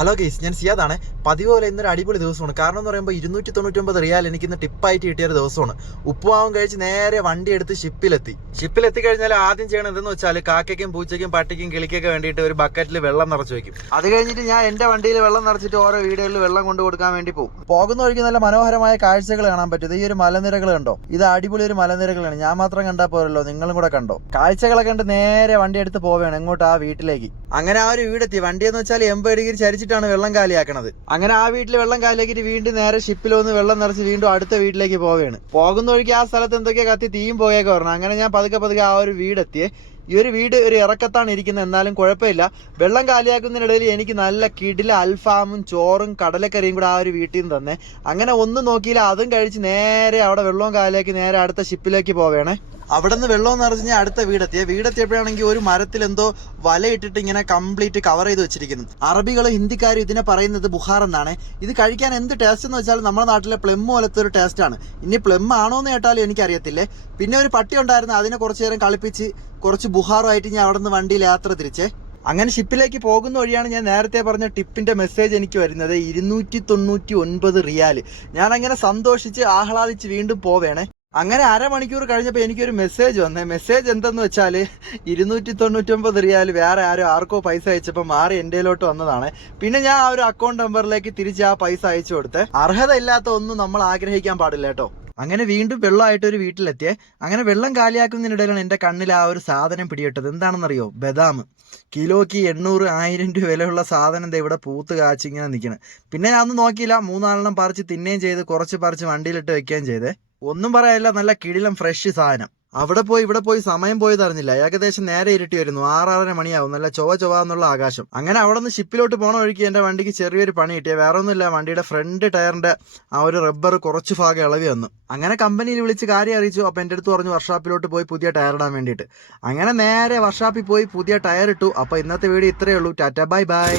Hello guys, ഞാൻ സിയാദാണ്. പതിവ് പോലെ ഇന്നൊരു അടിപൊളി ദിവസമാണ്. കാരണം എന്ന് പറയുമ്പോൾ 299 റിയാൽ എനിക്കിന്ന് ടിപ്പായിട്ട് കിട്ടിയൊരു ദിവസമാണ്. ഉപ്പുമാവും കഴിച്ച് നേരെ വണ്ടി എടുത്ത് ഷിപ്പിലെത്തി കഴിഞ്ഞാൽ ആദ്യം ചെയ്യണം എന്തെന്ന് വെച്ചാൽ കാക്കയ്ക്കും പൂച്ചയ്ക്കും പട്ടിക്കും കിളിക്കൊക്കെ വേണ്ടിയിട്ട് ഒരു ബക്കറ്റിൽ വെള്ളം നിറച്ച് വയ്ക്കും. അത് കഴിഞ്ഞിട്ട് ഞാൻ എൻ്റെ വണ്ടിയിൽ വെള്ളം നിറച്ചിട്ട് ഓരോ വീടുകളിൽ വെള്ളം കൊണ്ട് കൊടുക്കാൻ വേണ്ടി പോകും. പോകുന്ന വഴിക്ക് നല്ല മനോഹരമായ കാഴ്ചകൾ കാണാൻ പറ്റും. ഈ ഒരു മലനിരകൾ കണ്ടോ? ഇത് അടിപൊളി ഒരു മലനിരകളാണ്. ഞാൻ മാത്രം കണ്ടാൽ പോരല്ലോ, നിങ്ങളും കൂടെ കണ്ടോ? കാഴ്ചകളൊക്കെ കണ്ട് നേരെ വണ്ടി എടുത്ത് പോവുകയാണ് എങ്ങോട്ട്, ആ വീട്ടിലേക്ക്. അങ്ങനെ ആ ഒരു വീടെത്തി. വണ്ടി എന്ന് വെച്ചാൽ 80 ഡിഗ്രി ചരിച്ചിട്ടാണ് വെള്ളം കാലിയാക്കണത്. അങ്ങനെ ആ വീട്ടിൽ വെള്ളം കാലിയാക്കിയിട്ട് വീണ്ടും നേരെ ഷിപ്പിൽ വന്ന് വെള്ളം നിറച്ച് വീണ്ടും അടുത്ത വീട്ടിലേക്ക് പോവുകയാണ്. പോകുന്ന വഴിക്ക് ആ സ്ഥലത്ത് എന്തൊക്കെയാ കത്തി തീയും പോയൊക്കെ പറഞ്ഞു. അങ്ങനെ ഞാൻ പതുക്കെ ആ ഒരു വീടെത്തിയേ. ഈ ഒരു വീട് ഒരു ഇറക്കത്താണ് ഇരിക്കുന്നത്, എന്നാലും കുഴപ്പമില്ല. വെള്ളം കാലിയാക്കുന്നതിനിടയിൽ എനിക്ക് നല്ല കിടില അൽഫാമും ചോറും കടലക്കറിയും കൂടെ ആ ഒരു വീട്ടിൽ നിന്ന് തന്നെ. അങ്ങനെ ഒന്നും നോക്കിയില്ല, അതും കഴിച്ച് നേരെ അവിടെ വെള്ളവും കാലിയാക്കി നേരെ അടുത്ത ഷിപ്പിലേക്ക് പോവേണേ. അവിടെ നിന്ന് വെള്ളം നിറച്ച് ഞാൻ അടുത്ത വീടെത്തിയപ്പോഴാണെങ്കിൽ ഒരു മരത്തിൽ എന്തോ വലയിട്ടിട്ട് ഇങ്ങനെ കംപ്ലീറ്റ് കവർ ചെയ്ത് വെച്ചിരിക്കുന്നു. അറബികളും ഹിന്ദിക്കാരും ഇതിനെ പറയുന്നത് ബുഹാർ എന്നാണ്. ഇത് കഴിക്കാൻ എന്ത് ടേസ്റ്റ് എന്ന് വെച്ചാൽ നമ്മുടെ നാട്ടിലെ പ്ലം പോലത്തെ ഒരു ടേസ്റ്റാണ്. ഇനി പ്ലം ആണോ എന്ന് കേട്ടാലും എനിക്കറിയത്തില്ലേ. പിന്നെ ഒരു പട്ടി ഉണ്ടായിരുന്നു, അതിനെ കുറച്ചു നേരം കളിപ്പിച്ച് കുറച്ച് ബുഹാറുമായിട്ട് ഞാൻ അവിടെ നിന്ന് വണ്ടിയിൽ യാത്ര തിരിച്ചേ. അങ്ങനെ ഷിപ്പിലേക്ക് പോകുന്ന വഴിയാണ് ഞാൻ നേരത്തെ പറഞ്ഞ ടിപ്പിന്റെ മെസ്സേജ് എനിക്ക് വരുന്നത്. 299 റിയാല്. ഞാൻ അങ്ങനെ സന്തോഷിച്ച് ആഹ്ലാദിച്ച് വീണ്ടും പോവേണേ. അങ്ങനെ അരമണിക്കൂർ കഴിഞ്ഞപ്പോൾ എനിക്കൊരു മെസ്സേജ് വന്നേ. മെസ്സേജ് എന്തെന്ന് വെച്ചാൽ 299 റിയാൽ വേറെ ആർക്കോ പൈസ അയച്ചപ്പോൾ മാറി എൻ്റെയിലോട്ട് വന്നതാണ്. പിന്നെ ഞാൻ ആ ഒരു അക്കൗണ്ട് നമ്പറിലേക്ക് തിരിച്ച് ആ പൈസ അയച്ചു കൊടുത്തേ. അർഹത ഇല്ലാത്ത ഒന്നും നമ്മൾ ആഗ്രഹിക്കാൻ പാടില്ല കേട്ടോ. അങ്ങനെ വീണ്ടും വെള്ളമായിട്ട് ഒരു വീട്ടിലെത്തിയേ. അങ്ങനെ വെള്ളം കാലിയാക്കുന്നതിനിടയിലാണ് എൻ്റെ കണ്ണിൽ ആ ഒരു സാധനം പിടിയിട്ടത്. എന്താണെന്നറിയോ? ബദാം. കിലോയ്ക്ക് 800, 1000 രൂപ വിലയുള്ള സാധനം ഇവിടെ പൂത്ത് കാച്ചിങ്ങനെ നിൽക്കണം. പിന്നെ ഞാൻ ഒന്നും നോക്കിയില്ല, 3-4 പറിച്ച് തിന്നുകയും ചെയ്ത് കുറച്ച് പറിച്ച് വണ്ടിയിലിട്ട് വെക്കുകയും ചെയ്തേ. ഒന്നും പറയാനില്ല, നല്ല കിടിലം ഫ്രഷ് സാധനം. അവിടെ പോയി സമയം പോയത് അറിഞ്ഞില്ല. ഏകദേശം നേരെ ഇരുട്ടി വരുന്നു. 6-6:30 മണിയാവും. നല്ല ചൊവ്വ ആകാശം. അങ്ങനെ അവിടെ നിന്ന് ഷിപ്പിലോട്ട് പോണ വഴിക്ക് എൻ്റെ വണ്ടിക്ക് ചെറിയൊരു പണി കിട്ടിയ. വേറെ ഒന്നുമില്ല, വണ്ടിയുടെ ഫ്രണ്ട് ടയറിന്റെ ആ ഒരു റബ്ബർ കുറച്ച് ഭാഗം ഇളവി വന്നു. അങ്ങനെ കമ്പനിയിൽ വിളിച്ച് കാര്യം അറിയിച്ചു. അപ്പോൾ എൻ്റെ അടുത്ത് പറഞ്ഞു വർക്ക്ഷോപ്പിലോട്ട് പോയി പുതിയ ടയർ ഇടാൻ വേണ്ടിയിട്ട്. അങ്ങനെ നേരെ വർക്ക്ഷോപ്പിൽ പോയി പുതിയ ടയർ ഇട്ടു. അപ്പോൾ ഇന്നത്തെ വീഡിയോ ഇത്രയേ ഉള്ളൂ. Tata, bye bye.